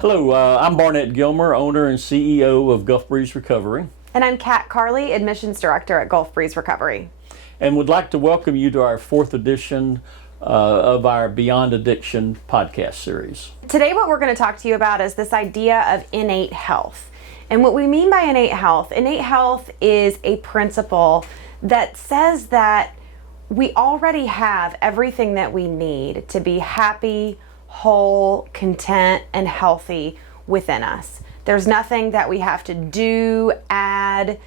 Hello, I'm Barnett Gilmer, owner and CEO of Gulf Breeze Recovery, And I'm Kat Carley, Admissions Director at Gulf Breeze Recovery. and would like to welcome you to our fourth edition of our Beyond Addiction podcast series. Today what we're going to talk to you about is this idea of innate health. And what we mean by innate health is a principle that says that we already have everything that we need to be happy, whole, content, and healthy within us. There's nothing that we have to do, add,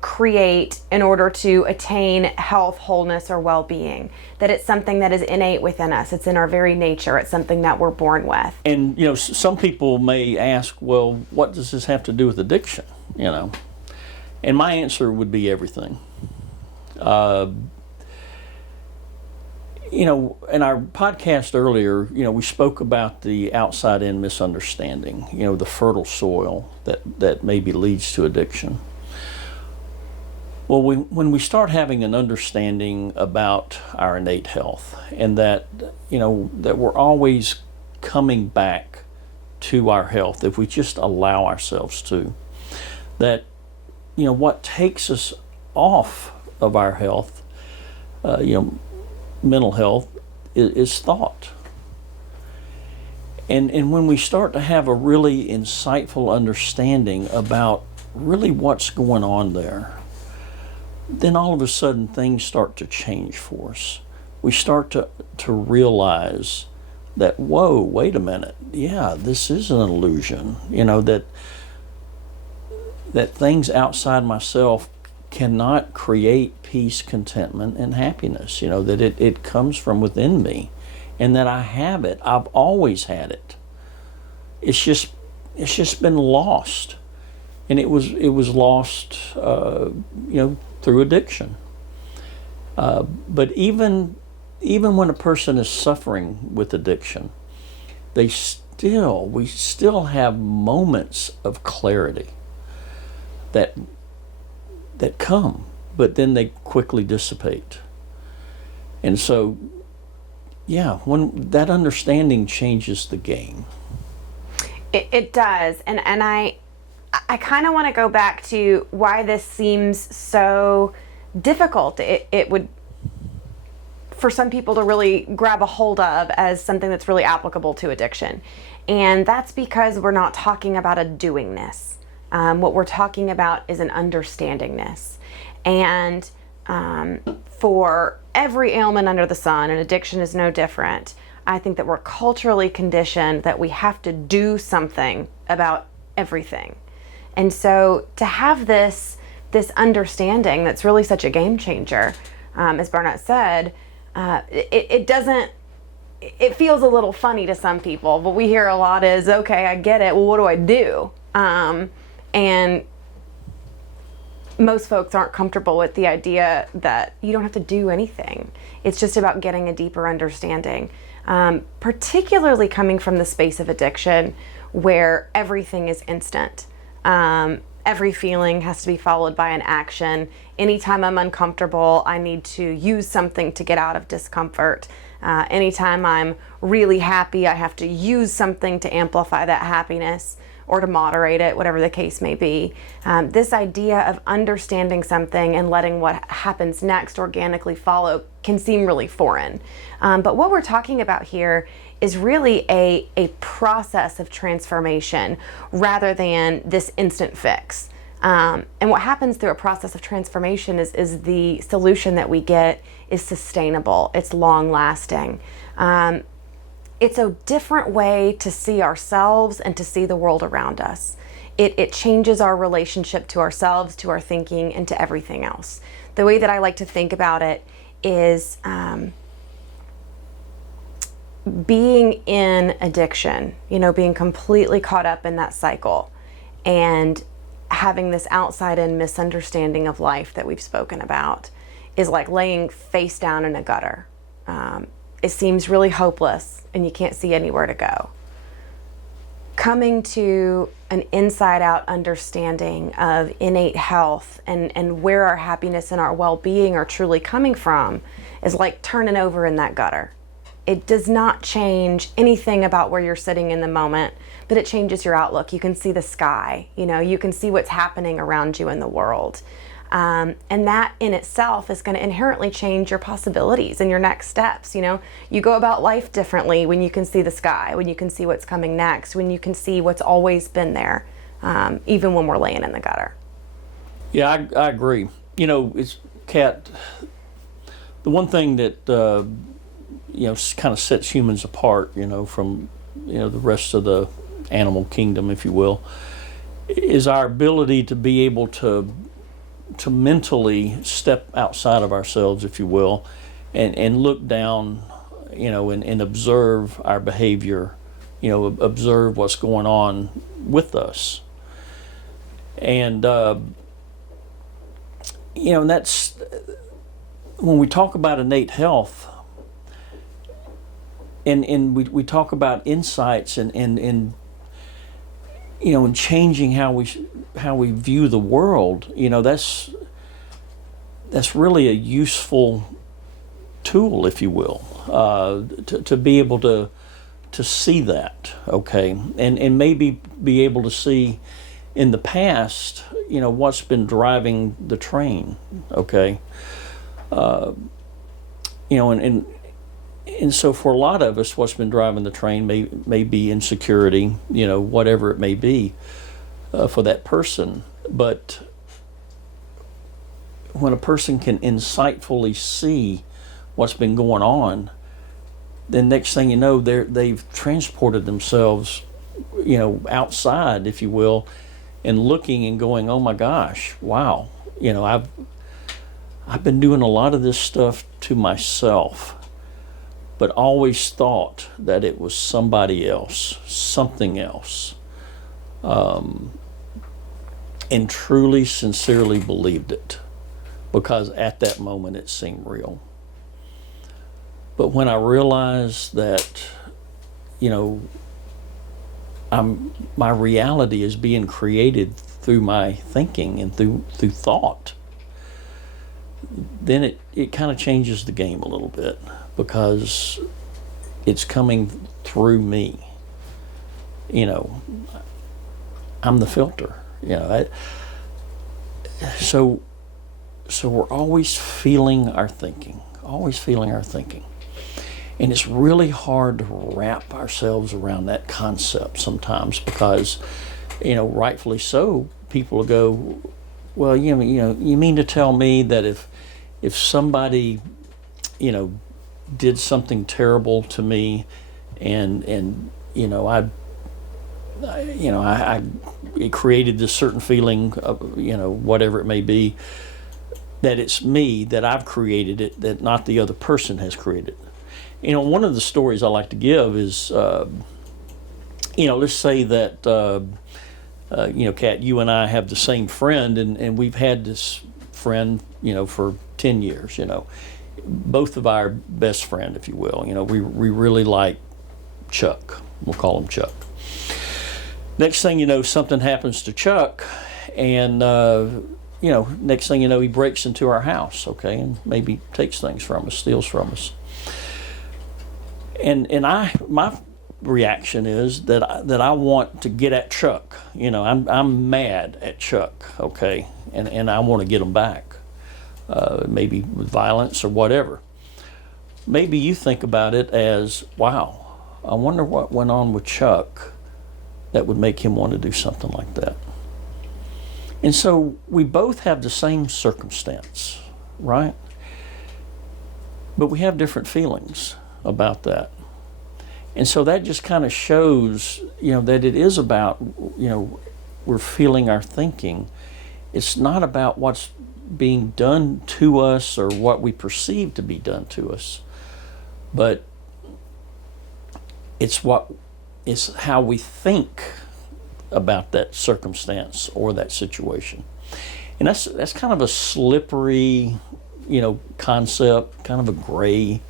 create in order to attain health, wholeness, or well-being. That it's something that is innate within us. It's in our very nature. It's something that we're born with. And, some people may ask, well, what does this have to do with addiction? And my answer would be everything. In our podcast earlier, we spoke about the outside-in misunderstanding, the fertile soil that maybe leads to addiction. Well, when we start having an understanding about our innate health and that we're always coming back to our health if we just allow ourselves to, that, what takes us off of our health, mental health, is thought. And when we start to have a really insightful understanding about really what's going on there, then all of a sudden things start to change for us. We start to realize that, whoa, wait a minute, yeah, this is an illusion, that things outside myself cannot create peace, contentment, and happiness, that it comes from within me and that I have it. I've always had it. It's just been lost. And it was lost, through addiction. But even when a person is suffering with addiction, we still have moments of clarity that come, but then they quickly dissipate. And so, when that understanding changes the game. It does. And I kind of want to go back to why this seems so difficult. It would, for some people, to really grab a hold of as something that's really applicable to addiction. And that's because we're not talking about a doingness. What we're talking about is an understandingness. And for every ailment under the sun, and addiction is no different, I think that we're culturally conditioned that we have to do something about everything. And so to have this understanding that's really such a game changer, as Barnett said, it feels a little funny to some people. What we hear a lot is, okay, I get it, well, what do I do? And most folks aren't comfortable with the idea that you don't have to do anything. It's just about getting a deeper understanding, particularly coming from the space of addiction where everything is instant. Every feeling has to be followed by an action. Anytime I'm uncomfortable, I need to use something to get out of discomfort. Anytime I'm really happy, I have to use something to amplify that happiness or to moderate it, whatever the case may be. This idea of understanding something and letting what happens next organically follow can seem really foreign. But what we're talking about here is really a process of transformation rather than this instant fix. And what happens through a process of transformation is the solution that we get is sustainable, it's long lasting. It's a different way to see ourselves and to see the world around us. It changes our relationship to ourselves, to our thinking, and to everything else. The way that I like to think about it is being in addiction, being completely caught up in that cycle and having this outside-in misunderstanding of life that we've spoken about is like laying face down in a gutter. It seems really hopeless and you can't see anywhere to go. Coming to an inside-out understanding of innate health and where our happiness and our well-being are truly coming from is like turning over in that gutter. it does not change anything about where you're sitting in the moment, but it changes your outlook. You can see the sky, you can see what's happening around you in the world. And that in itself is going to inherently change your possibilities and your next steps. You go about life differently when you can see the sky, when you can see what's coming next, when you can see what's always been there, even when we're laying in the gutter. Yeah, I agree. It's Kat. The one thing that kind of sets humans apart, from the rest of the animal kingdom, if you will, is our ability to be able to mentally step outside of ourselves, if you will, and look down, and observe our behavior, observe what's going on with us. And, and that's, when we talk about innate health, and we talk about insights and changing how we view the world, that's really a useful tool, if you will, to be able to see that, okay, and maybe be able to see in the past, what's been driving the train, okay, and so for a lot of us, what's been driving the train may be insecurity, whatever it may be for that person. But when a person can insightfully see what's been going on, then next thing you know, they've transported themselves, outside, if you will, and looking and going, oh my gosh, wow, I've been doing a lot of this stuff to myself, but always thought that it was somebody else, something else, and truly, sincerely believed it, because at that moment it seemed real. But when I realized that, my reality is being created through my thinking and through thought, then it kind of changes the game a little bit, because it's coming through me. I'm the filter. So we're always feeling our thinking, and it's really hard to wrap ourselves around that concept sometimes, because rightfully so, people will go, well, you mean to tell me that if somebody did something terrible to me, and it created this certain feeling of, whatever it may be, that it's me, that I've created it, that not the other person has created it. One of the stories I like to give is, let's say that, Kat, you and I have the same friend, and we've had this friend, for 10 years, both of our best friend, if you will. We really like Chuck. We'll call him Chuck. Next thing you know, something happens to Chuck, and next thing you know, he breaks into our house, okay, and maybe takes things from us, steals from us. And my reaction is that I want to get at Chuck. I'm mad at Chuck, okay, and I want to get him back, maybe with violence or whatever. Maybe you think about it as, wow, I wonder what went on with Chuck that would make him want to do something like that. And so we both have the same circumstance, right? But we have different feelings about that. And so that just kind of shows, that it is about, we're feeling our thinking. It's not about what's being done to us or what we perceive to be done to us, but it's how we think about that circumstance or that situation. And that's kind of a slippery, concept, kind of a gray,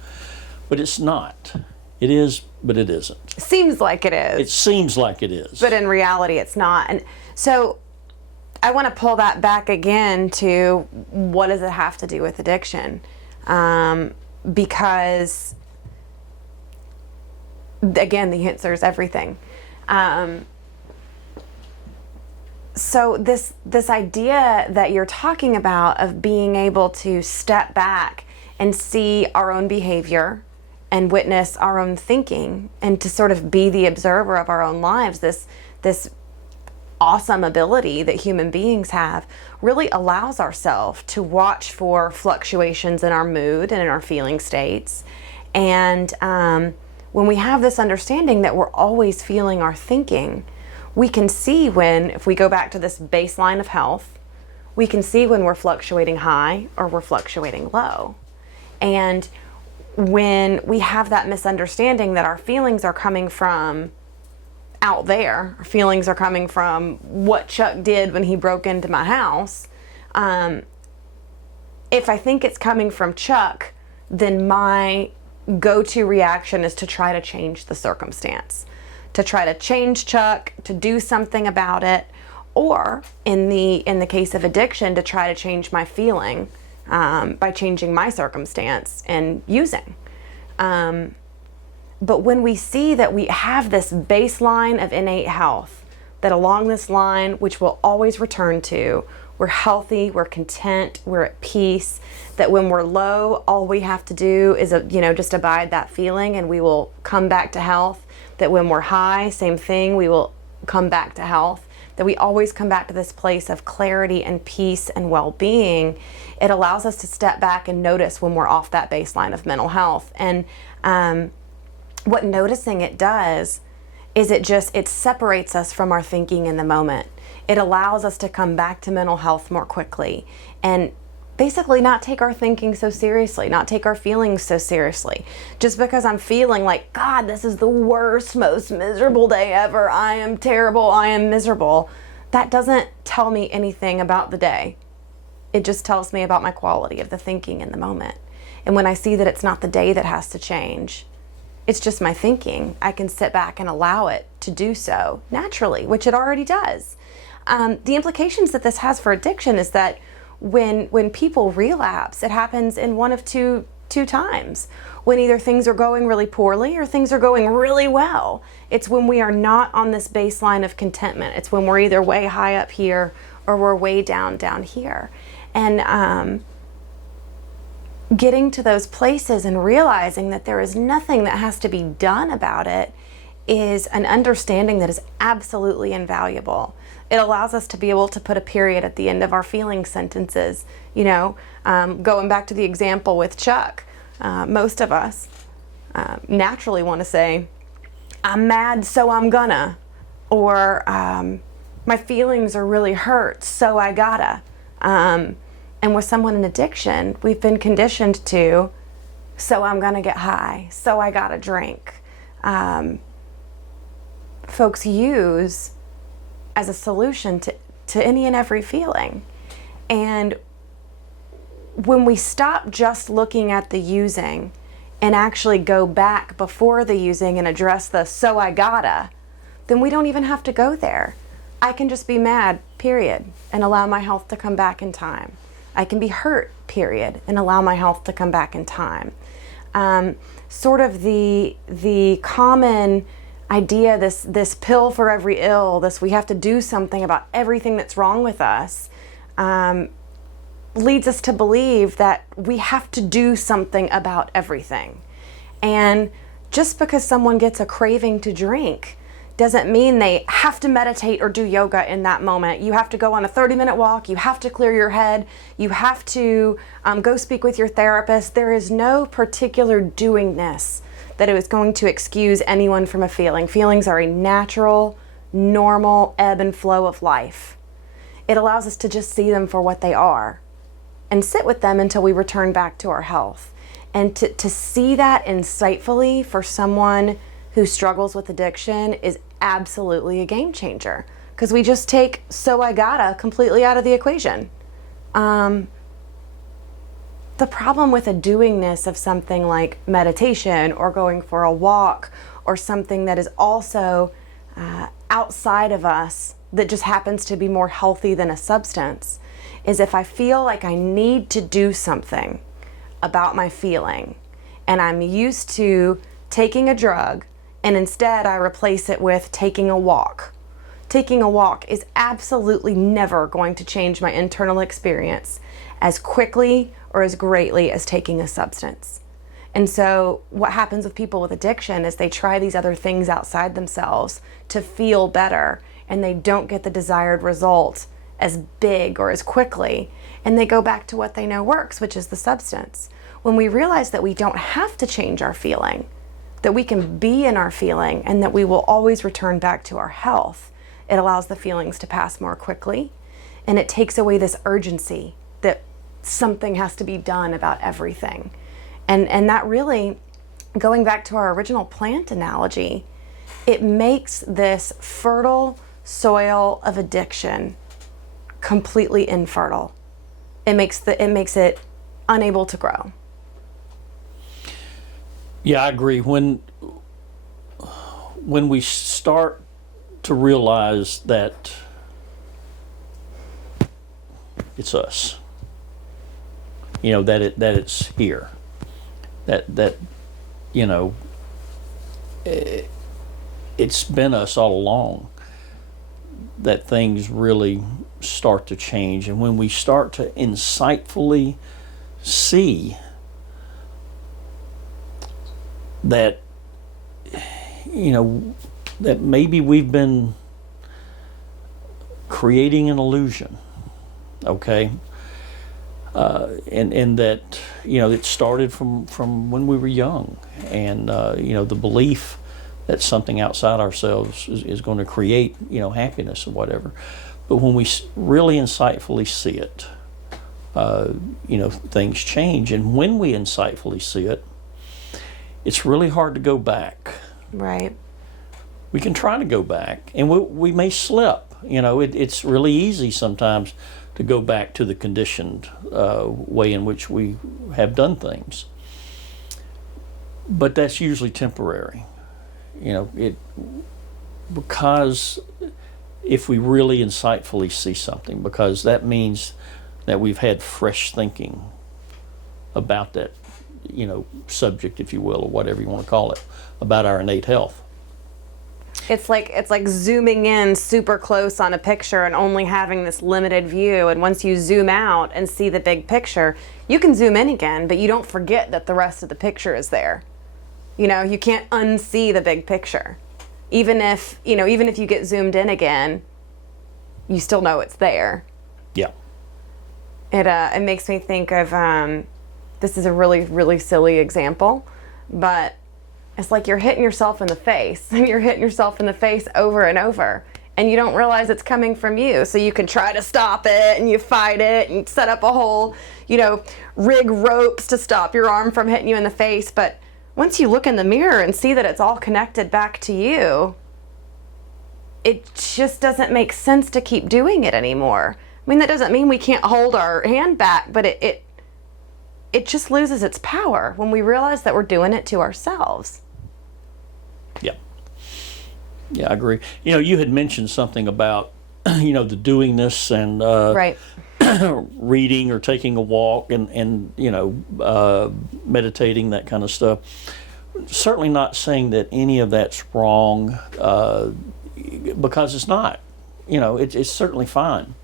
but it's not. It is, but it isn't. Seems like it is. It seems like it is. But in reality, it's not. And so I want to pull that back again to, what does it have to do with addiction? Because again, the answer is everything. So this idea that you're talking about of being able to step back and see our own behavior and witness our own thinking and to sort of be the observer of our own lives, this awesome ability that human beings have, really allows ourselves to watch for fluctuations in our mood and in our feeling states. And when we have this understanding that we're always feeling our thinking, we can see when, if we go back to this baseline of health, we can see when we're fluctuating high or we're fluctuating low. And when we have that misunderstanding that our feelings are coming from out there, our feelings are coming from what Chuck did when he broke into my house, if I think it's coming from Chuck, then my go-to reaction is to try to change the circumstance, to try to change Chuck, to do something about it, or in the case of addiction, to try to change my feeling by changing my circumstance and using. But when we see that we have this baseline of innate health, that along this line, which we'll always return to, we're healthy, we're content, we're at peace, that when we're low, all we have to do is, just abide that feeling and we will come back to health. That when we're high, same thing, we will come back to health. That we always come back to this place of clarity and peace and well-being. It allows us to step back and notice when we're off that baseline of mental health. And what noticing it does is it separates us from our thinking in the moment. It allows us to come back to mental health more quickly and basically not take our thinking so seriously, not take our feelings so seriously. Just because I'm feeling like, God, this is the worst, most miserable day ever, I am terrible, I am miserable, that doesn't tell me anything about the day. It just tells me about my quality of the thinking in the moment. And when I see that it's not the day that has to change, it's just my thinking, I can sit back and allow it to do so naturally, which it already does. The implications that this has for addiction is that when people relapse, it happens in one of two times. When either things are going really poorly or things are going really well. It's when we are not on this baseline of contentment. It's when we're either way high up here or we're way down here. And getting to those places and realizing that there is nothing that has to be done about it is an understanding that is absolutely invaluable. It allows us to be able to put a period at the end of our feeling sentences. Going back to the example with Chuck, most of us naturally want to say, I'm mad, so I'm gonna, or my feelings are really hurt, so I gotta. And with someone in addiction, we've been conditioned to, so I'm gonna get high, so I gotta drink. Folks use as a solution to any and every feeling. And when we stop just looking at the using and actually go back before the using and address the so I gotta, then we don't even have to go there. I can just be mad, period, and allow my health to come back in time. I can be hurt, period, and allow my health to come back in time. Sort of the common idea, this pill for every ill, this we have to do something about everything that's wrong with us, leads us to believe that we have to do something about everything. And just because someone gets a craving to drink doesn't mean they have to meditate or do yoga in that moment. You have to go on a 30-minute walk, you have to clear your head, you have to go speak with your therapist. There is no particular doingness that it was going to excuse anyone from a feeling. Feelings are a natural, normal ebb and flow of life. It allows us to just see them for what they are and sit with them until we return back to our health. And to see that insightfully for someone who struggles with addiction is absolutely a game changer, because we just take so I gotta completely out of the equation. The problem with a doingness of something like meditation or going for a walk or something that is also outside of us that just happens to be more healthy than a substance is if I feel like I need to do something about my feeling and I'm used to taking a drug And instead, I replace it with taking a walk. Taking a walk is absolutely never going to change my internal experience as quickly or as greatly as taking a substance. And so what happens with people with addiction is they try these other things outside themselves to feel better, and they don't get the desired result as big or as quickly, and they go back to what they know works, which is the substance. When we realize that we don't have to change our feeling, that we can be in our feeling, and that we will always return back to our health, it allows the feelings to pass more quickly, and it takes away this urgency that something has to be done about everything. And that really, going back to our original plant analogy, it makes this fertile soil of addiction completely infertile. It makes it unable to grow. Yeah, I agree. When we start to realize that it's us, that it's here, that it's been us all along, that things really start to change. And when we start to insightfully see that that maybe we've been creating an illusion, okay, and that it started from when we were young, and the belief that something outside ourselves is going to create happiness or whatever. But when we really insightfully see it, things change. And when we insightfully see it, it's really hard to go back. Right. We can try to go back, and we may slip. It's really easy sometimes to go back to the conditioned way in which we have done things. But that's usually temporary. Because if we really insightfully see something, because that means that we've had fresh thinking about that, subject, if you will, or whatever you want to call it, about our innate health. It's like zooming in super close on a picture and only having this limited view. And once you zoom out and see the big picture, you can zoom in again, but you don't forget that the rest of the picture is there. You can't unsee the big picture. Even if you get zoomed in again, you still know it's there. Yeah. It makes me think of, this is a really, really silly example, but it's like you're hitting yourself in the face, and you're hitting yourself in the face over and over, and you don't realize it's coming from you. So you can try to stop it, and you fight it, and set up a whole, rig ropes to stop your arm from hitting you in the face. But once you look in the mirror and see that it's all connected back to you, it just doesn't make sense to keep doing it anymore. I mean, that doesn't mean we can't hold our hand back, but it just loses its power when we realize that we're doing it to ourselves. Yeah. Yeah, I agree. You had mentioned something about, the doingness and Right. reading or taking a walk and meditating, that kind of stuff. Certainly not saying that any of that's wrong, because it's not. It's certainly fine.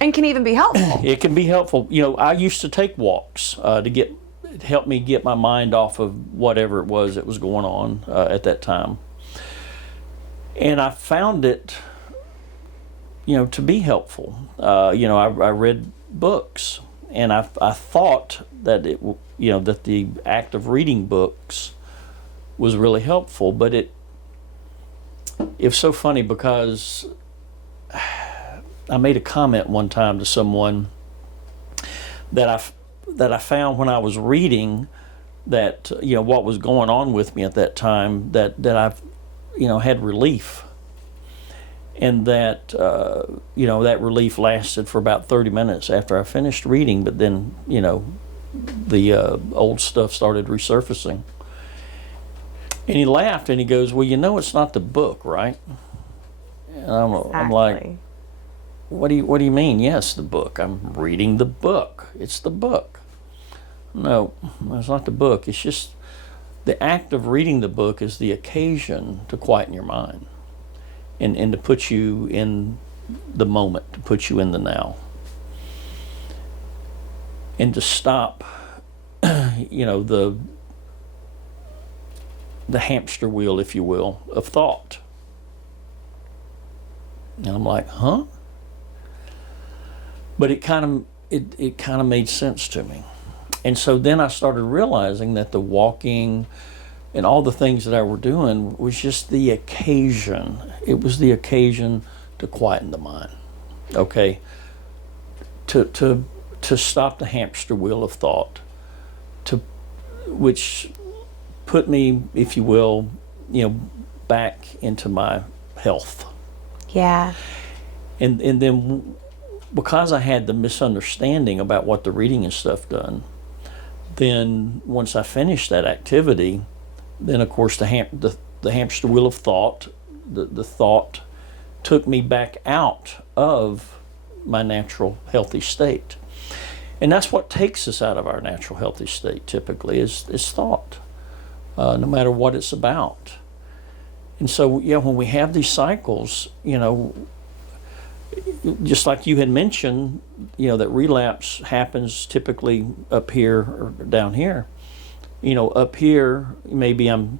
And can even be helpful. It can be helpful. I used to take walks to help me get my mind off of whatever it was that was going on at that time. And I found it, to be helpful. I read books, and I thought that that the act of reading books was really helpful. But it was so funny because I made a comment one time to someone that I found when I was reading that what was going on with me at that time, that I've had relief, and that that relief lasted for about 30 minutes after I finished reading. But then the old stuff started resurfacing, and he laughed and he goes, "Well, it's not the book, right?" And I'm like, What do you mean? Yes, the book. I'm reading the book. It's the book. No, it's not the book. It's just the act of reading the book is the occasion to quieten your mind and to put you in the moment, to put you in the now. And to stop, the hamster wheel, if you will, of thought. And I'm like, huh? But it kind of made sense to me. And so then I started realizing that the walking and all the things that I were doing was just the occasion. It was the occasion to quieten the mind. Okay? To stop the hamster wheel of thought, which put me, if you will, back into my health. Yeah. And then because I had the misunderstanding about what the reading and stuff done, then once I finished that activity, then of course the hamster wheel of thought, the thought took me back out of my natural healthy state. And that's what takes us out of our natural healthy state typically is thought, no matter what it's about. And so, when we have these cycles, just like you had mentioned, that relapse happens typically up here or down here. Up here, maybe I'm,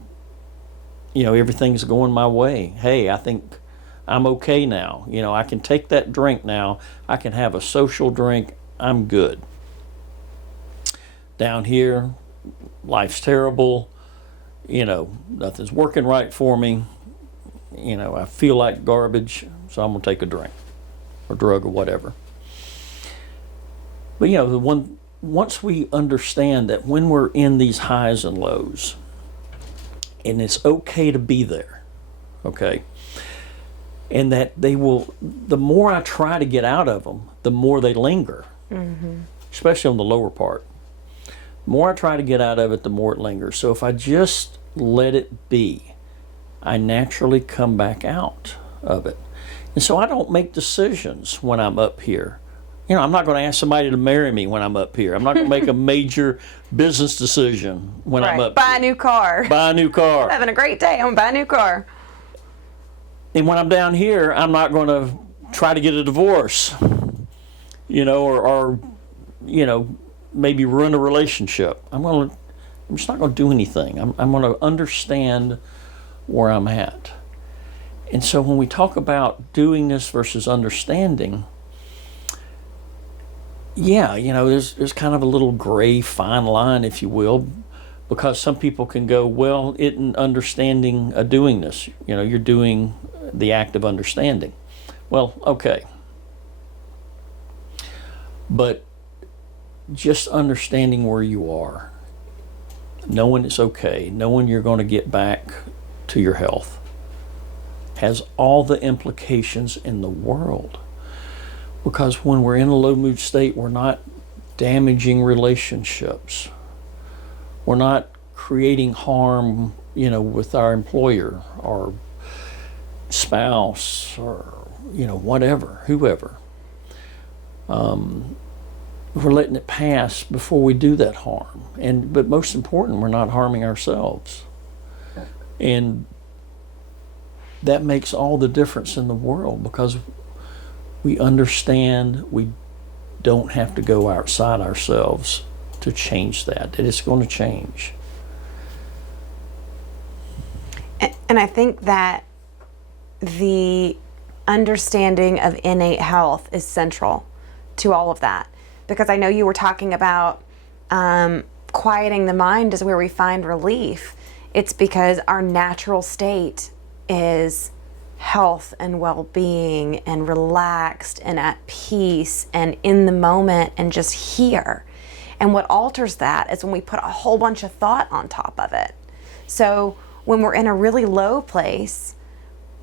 everything's going my way. Hey, I think I'm okay now. I can take that drink now. I can have a social drink. I'm good. Down here, life's terrible. Nothing's working right for me. I feel like garbage, so I'm going to take a drink or drug or whatever. But, once we understand that when we're in these highs and lows, and it's okay to be there, okay, and that the more I try to get out of them, the more they linger, especially on the lower part. The more I try to get out of it, the more it lingers. So if I just let it be, I naturally come back out of it. And so I don't make decisions when I'm up here. I'm not going to ask somebody to marry me when I'm up here. I'm not going to make a major business decision when I'm up Buy here. a new car. Buy a new car. I'm having a great day. I'm going to buy a new car. And when I'm down here, I'm not going to try to get a divorce, or maybe ruin a relationship. I'm just not going to do anything. I'm going to understand where I'm at. And so when we talk about doing this versus understanding, there's kind of a little gray fine line, if you will, because some people can go, well, isn't understanding a doing this? You're doing the act of understanding. Well, okay. But just understanding where you are, knowing it's okay, knowing you're going to get back to your health, has all the implications in the world. Because when we're in a low mood state, we're not damaging relationships. We're not creating harm, with our employer or spouse or, whatever, whoever. We're letting it pass before we do that harm. But most important, we're not harming ourselves. And that makes all the difference in the world because we understand we don't have to go outside ourselves to change that it's going to change. And I think that the understanding of innate health is central to all of that. Because I know you were talking about quieting the mind is where we find relief. It's because our natural state is health and well-being and relaxed and at peace and in the moment and just here. And what alters that is when we put a whole bunch of thought on top of it. So when we're in a really low place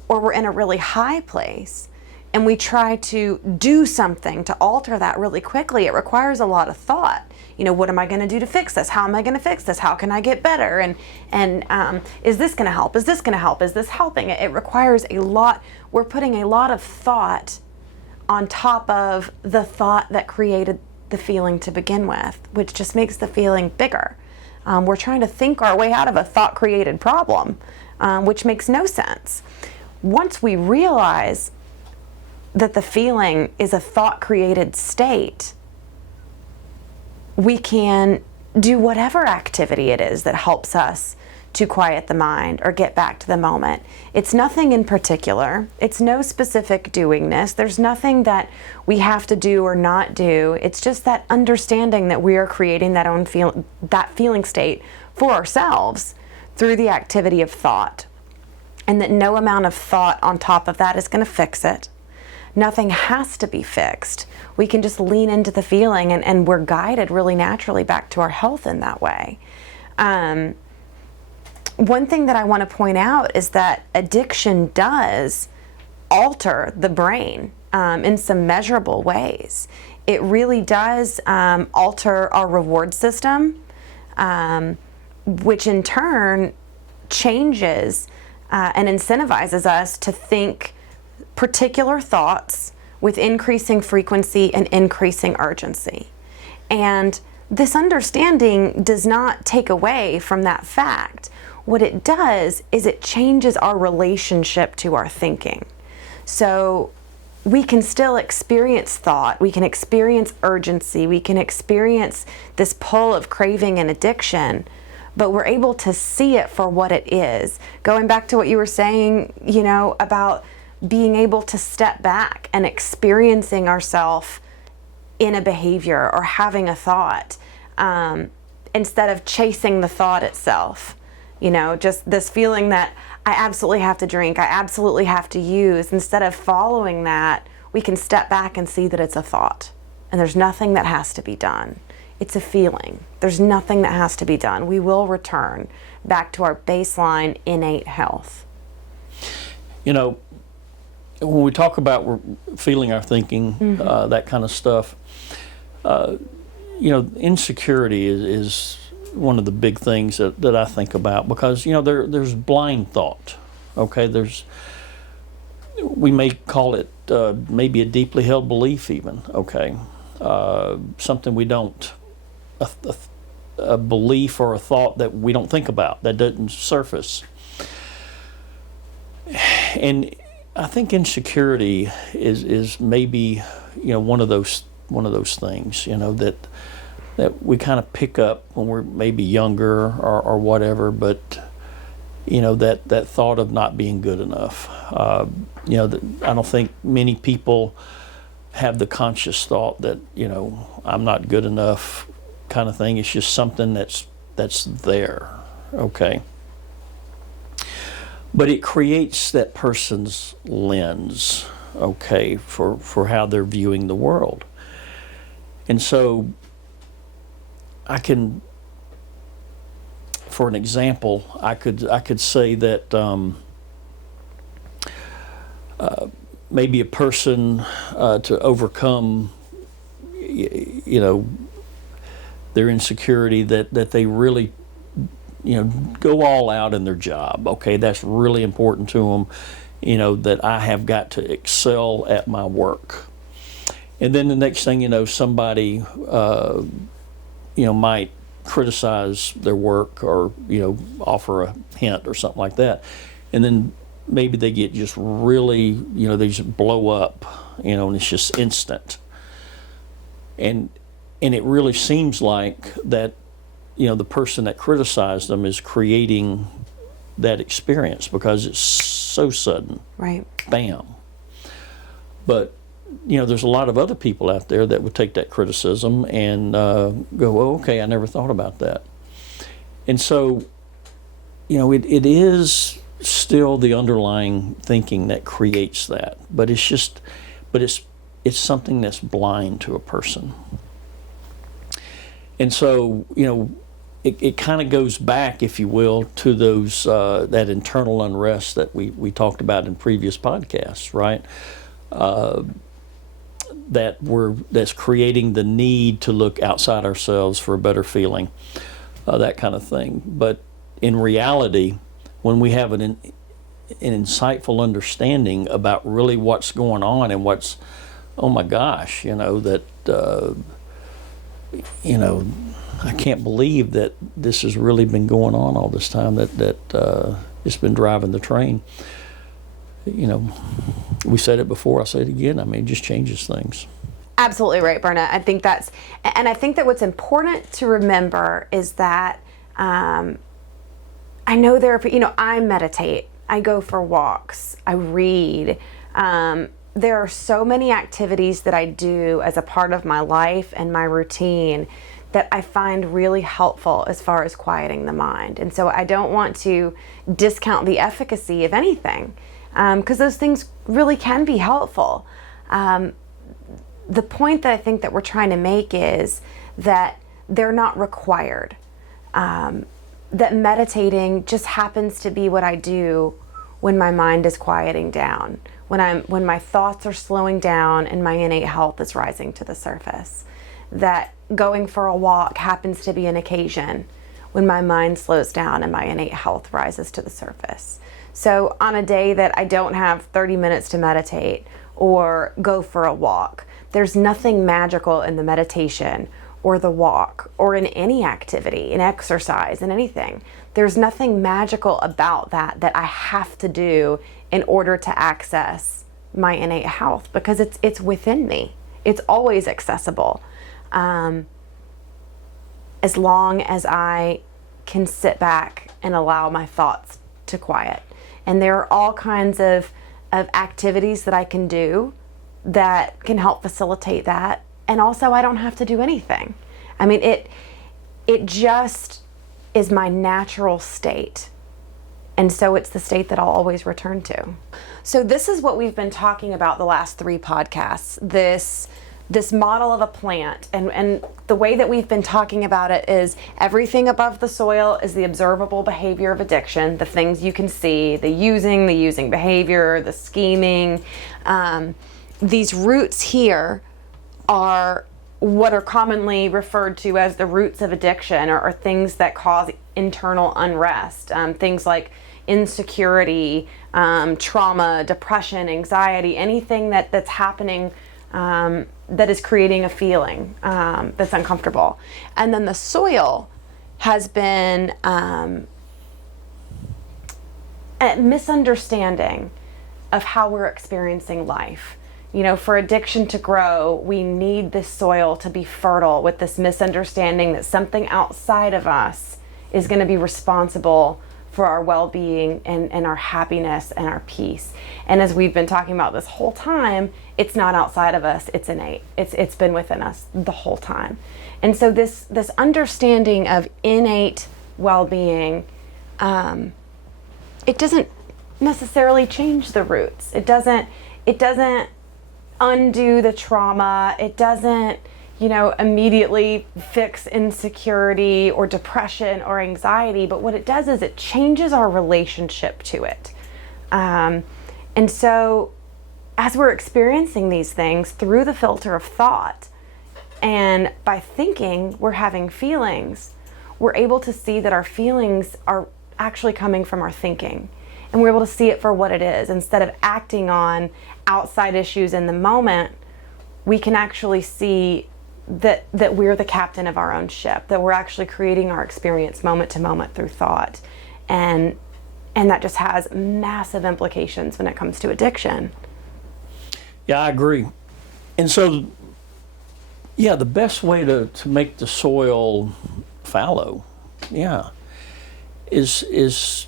or we're in a really high place and we try to do something to alter that really quickly, it requires a lot of thought. What am I going to do to fix this? How am I going to fix this? How can I get better? And is this going to help? Is this going to help? Is this helping? It requires a lot. We're putting a lot of thought on top of the thought that created the feeling to begin with, which just makes the feeling bigger. We're trying to think our way out of a thought-created problem, which makes no sense. Once we realize that the feeling is a thought-created state, we can do whatever activity it is that helps us to quiet the mind or get back to the moment. It's nothing in particular. It's no specific doingness. There's nothing that we have to do or not do. It's just that understanding that we are creating that feeling state for ourselves through the activity of thought, and that no amount of thought on top of that is going to fix it. Nothing has to be fixed. We can just lean into the feeling, and we're guided really naturally back to our health in that way. One thing that I want to point out is that addiction does alter the brain in some measurable ways. It really does alter our reward system, which in turn changes and incentivizes us to think particular thoughts with increasing frequency and increasing urgency. And this understanding does not take away from that fact. What it does is it changes our relationship to our thinking. So we can still experience thought, we can experience urgency, we can experience this pull of craving and addiction, but we're able to see it for what it is. Going back to what you were saying, about being able to step back and experiencing ourselves in a behavior or having a thought, instead of chasing the thought itself. Just this feeling that I absolutely have to drink, I absolutely have to use. Instead of following that, we can step back and see that it's a thought. And there's nothing that has to be done. It's a feeling. There's nothing that has to be done. We will return back to our baseline innate health. When we talk about feeling our thinking, that kind of stuff, insecurity is one of the big things that I think about, because there's blind thought. Okay, we may call it maybe a deeply held belief even. Okay, something we don't, a belief or a thought that we don't think about, that doesn't surface. And I think insecurity is maybe one of those things that we kind of pick up when we're maybe younger or whatever, but that thought of not being good enough. I don't think many people have the conscious thought that I'm not good enough kind of thing. It's just something that's there. Okay. But it creates that person's lens, okay, for how they're viewing the world. And so I can, for an example, I could say that maybe a person to overcome, their insecurity, that they really go all out in their job. Okay, that's really important to them, that I have got to excel at my work. And then the next thing somebody might criticize their work or offer a hint or something like that, and then maybe they get just really they just blow up, and it's just instant, and it really seems like that the person that criticized them is creating that experience because it's so sudden, right? Bam. But there's a lot of other people out there that would take that criticism and go, oh, okay, I never thought about that. And so, it is still the underlying thinking that creates that, but it's something that's blind to a person. And so, it kind of goes back, if you will, to those that internal unrest that we talked about in previous podcasts, right? That's creating the need to look outside ourselves for a better feeling, that kind of thing. But in reality, when we have an insightful understanding about really what's going on and what's, oh my gosh, I can't believe that this has really been going on all this time, that it's been driving the train. You know, we said it before, I'll say it again. I mean, it just changes things. Absolutely right, Bernard. I think that what's important to remember is that I know I meditate, I go for walks, I read. There are so many activities that I do as a part of my life and my routine that I find really helpful as far as quieting the mind. And so I don't want to discount the efficacy of anything, because those things really can be helpful. The point that I think that we're trying to make is that they're not required. That meditating just happens to be what I do when my mind is quieting down, when my thoughts are slowing down and my innate health is rising to the surface. That going for a walk happens to be an occasion when my mind slows down and my innate health rises to the surface. So on a day that I don't have 30 minutes to meditate or go for a walk, there's nothing magical in the meditation or the walk or in any activity, in exercise, in anything. There's nothing magical about that I have to do in order to access my innate health, because it's within me. It's always accessible. As long as I can sit back and allow my thoughts to quiet. And there are all kinds of activities that I can do that can help facilitate that. And also, I don't have to do anything. I mean, it just is my natural state. And so it's the state that I'll always return to. So this is what we've been talking about the last 3 podcasts, this model of a plant. And the way that we've been talking about it is everything above the soil is the observable behavior of addiction, the things you can see, the using behavior, the scheming. These roots here are what are commonly referred to as the roots of addiction, or things that cause internal unrest. Things like insecurity, trauma, depression, anxiety, anything that's happening that is creating a feeling that's uncomfortable. And then the soil has been a misunderstanding of how we're experiencing life. You know, for addiction to grow, we need this soil to be fertile, with this misunderstanding that something outside of us is going to be responsible for our well-being and our happiness and our peace. And as we've been talking about this whole time, it's not outside of us, it's innate. It's been within us the whole time. And so this understanding of innate well-being, it doesn't necessarily change the roots. It doesn't undo the trauma. It doesn't, immediately fix insecurity or depression or anxiety. But what it does is it changes our relationship to it. And so as we're experiencing these things through the filter of thought, and by thinking we're having feelings, we're able to see that our feelings are actually coming from our thinking. And we're able to see it for what it is. Instead of acting on outside issues in the moment, we can actually see that we're the captain of our own ship, that we're actually creating our experience moment to moment through thought. And that just has massive implications when it comes to addiction. Yeah, I agree. And so, yeah, the best way to make the soil fallow, is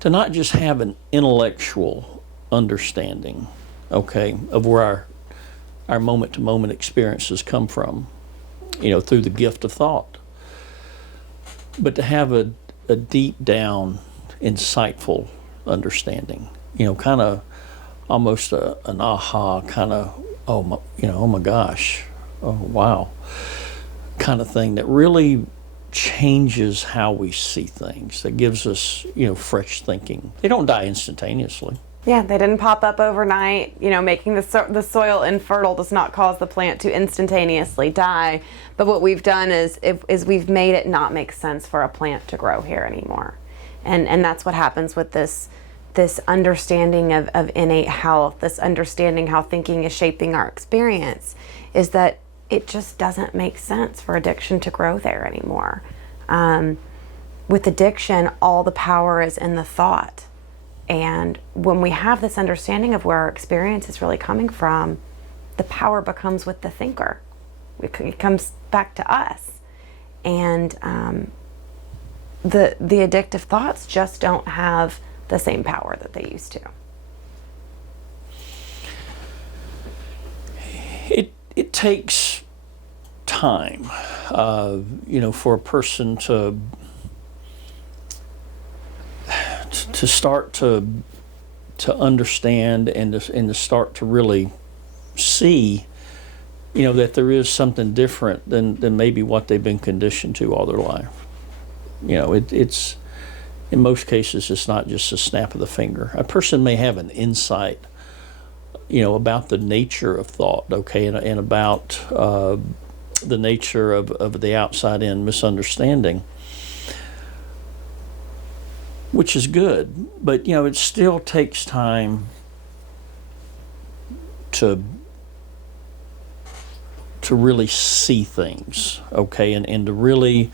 to not just have an intellectual understanding, of where our moment-to-moment experiences come from, through the gift of thought, but to have a deep down, insightful understanding, kind of almost an aha kind of, oh my gosh, oh wow, kind of thing that really changes how we see things, that gives us, fresh thinking. They don't die instantaneously. Yeah, they didn't pop up overnight. Making the soil infertile does not cause the plant to instantaneously die. But what we've done is we've made it not make sense for a plant to grow here anymore. And that's what happens with this understanding of innate health, this understanding how thinking is shaping our experience, is that it just doesn't make sense for addiction to grow there anymore. With addiction, all the power is in the thought. And when we have this understanding of where our experience is really coming from, the power becomes with the thinker. It comes back to us. And the addictive thoughts just don't have the same power that they used to. It takes time, for a person to start to understand and to start to really see, that there is something different than maybe what they've been conditioned to all their life. It's in most cases it's not just a snap of the finger. A person may have an insight, about the nature of thought, okay, and about the nature of the outside-in misunderstanding, which is good, but it still takes time to really see things, okay, and to really,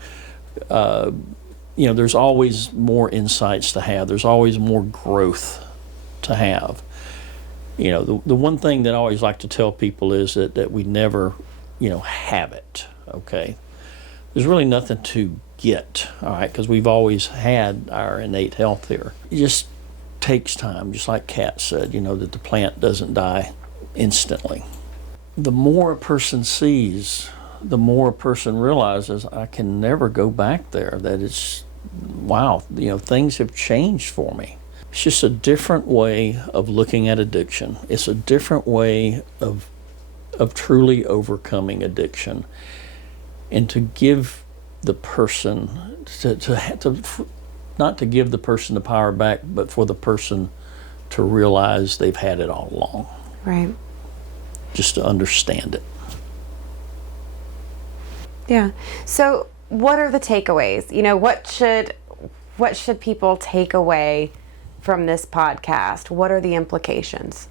there's always more insights to have. There's always more growth to have. The one thing that I always like to tell people is that we never, have it, okay? There's really nothing to get, all right, because we've always had our innate health here. It just takes time, just like Kat said, that the plant doesn't die instantly. The more a person sees, the more a person realizes, I can never go back there, that it's, wow, things have changed for me. It's just a different way of looking at addiction. It's a different way of truly overcoming addiction, and to give the person not to give the person the power back, but for the person to realize they've had it all along. Right. Just to understand it. Yeah. So what are the takeaways? What should people take away from this podcast? What are the implications?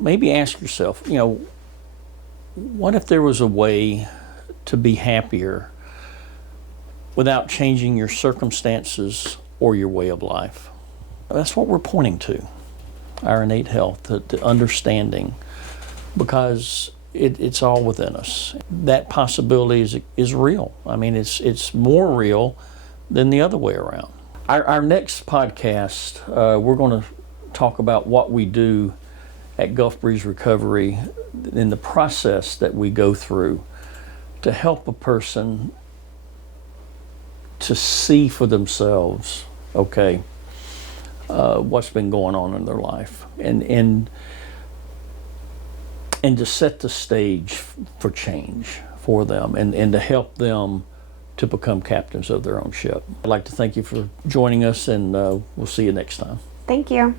Maybe ask yourself, what if there was a way to be happier without changing your circumstances or your way of life? That's what we're pointing to, our innate health, the understanding, because it's all within us. That possibility is real. I mean, it's more real than the other way around. Our next podcast, we're going to talk about what we do at Gulf Breeze Recovery in the process that we go through to help a person to see for themselves, okay, what's been going on in their life, and to set the stage for change for them, and to help them to become captains of their own ship. I'd like to thank you for joining us, and we'll see you next time. Thank you.